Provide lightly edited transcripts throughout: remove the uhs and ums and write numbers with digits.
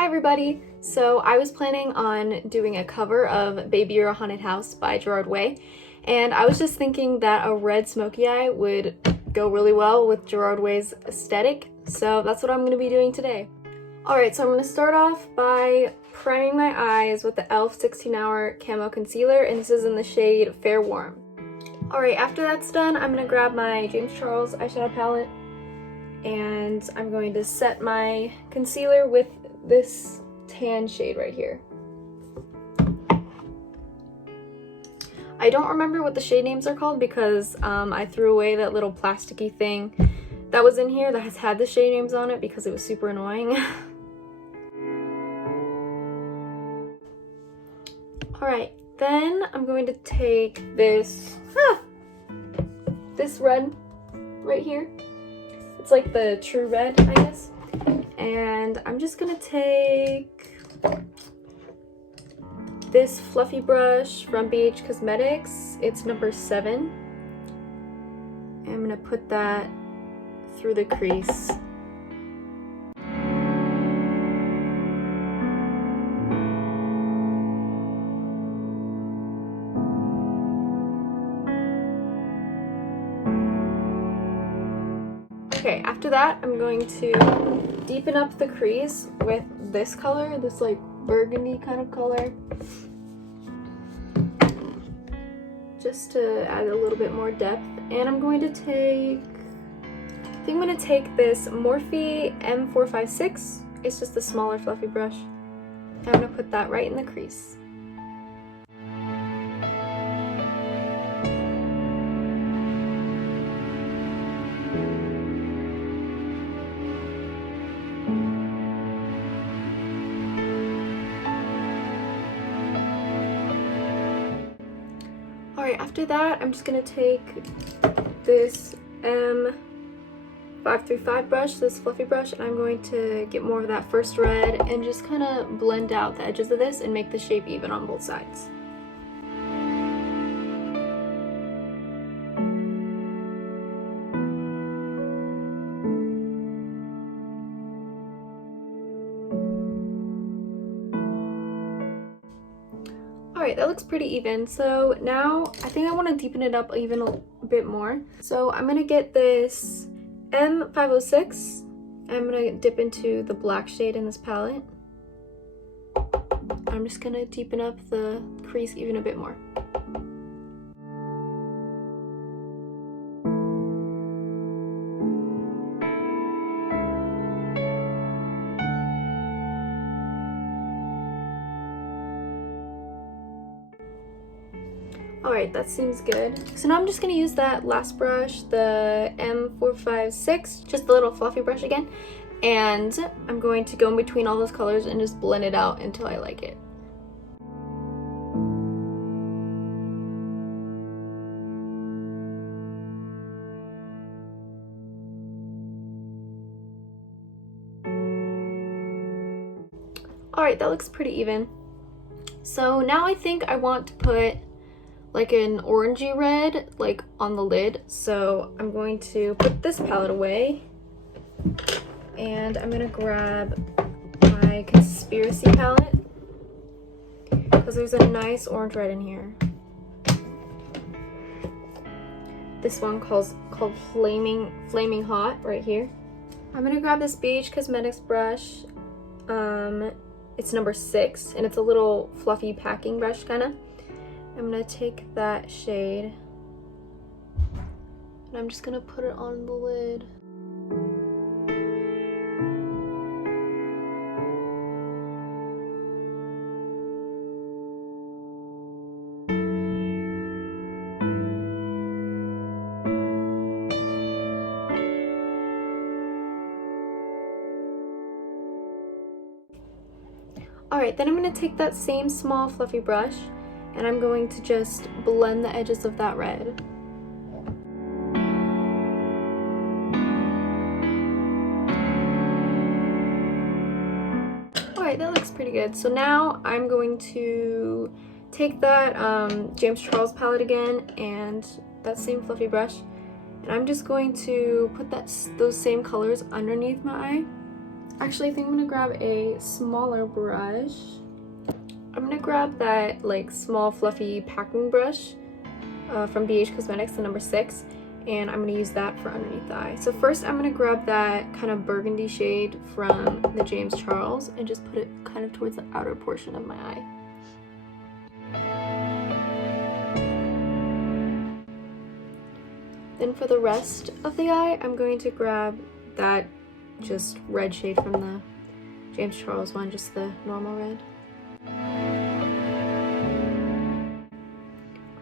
Hi everybody! So I was planning on doing a cover of Baby You're a Haunted House by Gerard Way, and I was just thinking that a red smoky eye would go really well with Gerard Way's aesthetic, so that's what I'm going to be doing today. Alright, so I'm going to start off by priming my eyes with the e.l.f. 16-Hour Camo Concealer, and this is in the shade Fair Warm. Alright, after that's done, I'm going to grab my James Charles eyeshadow palette, and I'm going to set my concealer with this tan shade right here. I don't remember what the shade names are called because I threw away that little plasticky thing that was in here that has had the shade names on it because it was super annoying. Alright, then I'm going to take this red right here. It's like the true red, I guess. And I'm just gonna take this fluffy brush from BH Cosmetics. It's number 7. And I'm gonna put that through the crease. Okay, after that, I'm going to deepen up the crease with this color, this like burgundy kind of color, just to add a little bit more depth. And I'm going to take, I think I'm going to take this Morphe M456. It's just a smaller fluffy brush. And I'm going to put that right in the crease. Alright, after that, I'm just going to take this M535 brush, this fluffy brush, and I'm going to get more of that first red and just kind of blend out the edges of this and make the shape even on both sides. Alright, that looks pretty even. So now I think I want to deepen it up even a bit more. So I'm going to get this M506. I'm going to dip into the black shade in this palette. I'm just going to deepen up the crease even a bit more. Alright, that seems good. So now I'm just going to use that last brush, the M456, just the little fluffy brush again, and I'm going to go in between all those colors and just blend it out until I like it. Alright, that looks pretty even. So now I think I want to put like an orangey red like on the lid, so I'm going to put this palette away and I'm gonna grab my Conspiracy palette because there's a nice orange red in here. This one called Flaming Hot right here. I'm gonna grab this BH Cosmetics brush. It's number 6 and it's a little fluffy packing brush kind of. I'm going to take that shade and I'm just going to put it on the lid. Alright, then I'm going to take that same small fluffy brush and I'm going to just blend the edges of that red. Alright, that looks pretty good. So now I'm going to take that James Charles palette again and that same fluffy brush, and I'm just going to put those same colors underneath my eye Actually, I think I'm gonna grab a smaller brush. I'm gonna grab that like small fluffy packing brush from BH Cosmetics, the number 6, and I'm gonna use that for underneath the eye. So first I'm gonna grab that kind of burgundy shade from the James Charles and just put it kind of towards the outer portion of my eye. Then for the rest of the eye, I'm going to grab that just red shade from the James Charles one, just the normal red.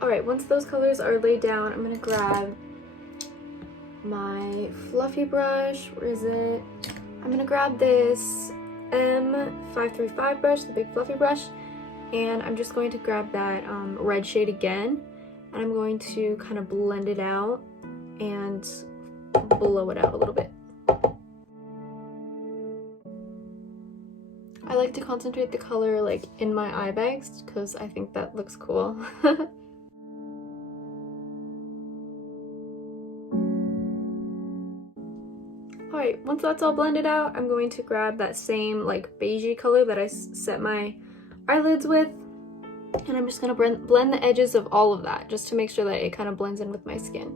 Alright, once those colors are laid down, I'm going to grab my fluffy brush. Where is it? I'm going to grab this M535 brush, the big fluffy brush, and I'm just going to grab that red shade again, and I'm going to kind of blend it out and blow it out a little bit. I like to concentrate the color like in my eye bags because I think that looks cool. Alright, once that's all blended out, I'm going to grab that same like beigey color that I set my eyelids with, and I'm just going to blend the edges of all of that just to make sure that it kind of blends in with my skin.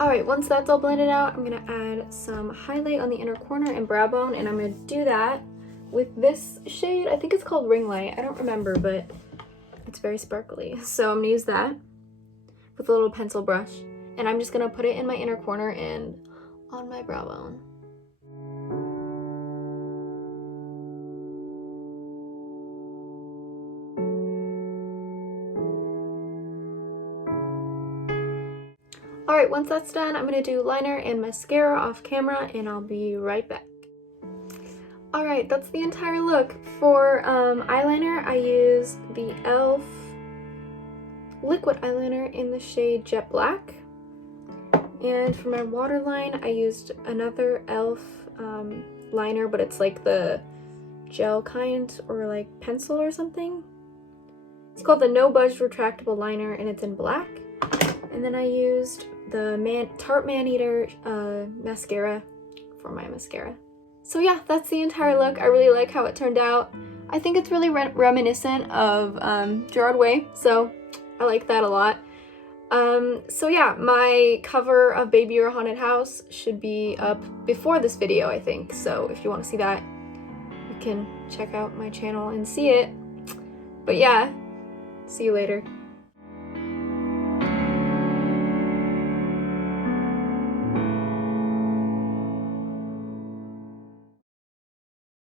Alright, once that's all blended out, I'm going to add some highlight on the inner corner and brow bone, and I'm going to do that with this shade. I think it's called Ring Light. I don't remember, but it's very sparkly. So I'm going to use that with a little pencil brush, and I'm just going to put it in my inner corner and on my brow bone. Alright, once that's done, I'm going to do liner and mascara off camera, and I'll be right back. Alright, that's the entire look. For eyeliner, I use the e.l.f. liquid eyeliner in the shade Jet Black. And for my waterline, I used another e.l.f. liner, but it's like the gel kind, or like pencil or something. It's called the No Budge Retractable Liner, and it's in black. And then I used the Tarte Maneater mascara for my mascara. So yeah, that's the entire look. I really like how it turned out. I think it's really reminiscent of Gerard Way, so I like that a lot. So yeah, my cover of Baby Your Haunted House should be up before this video, I think. So if you want to see that, you can check out my channel and see it. But yeah, see you later.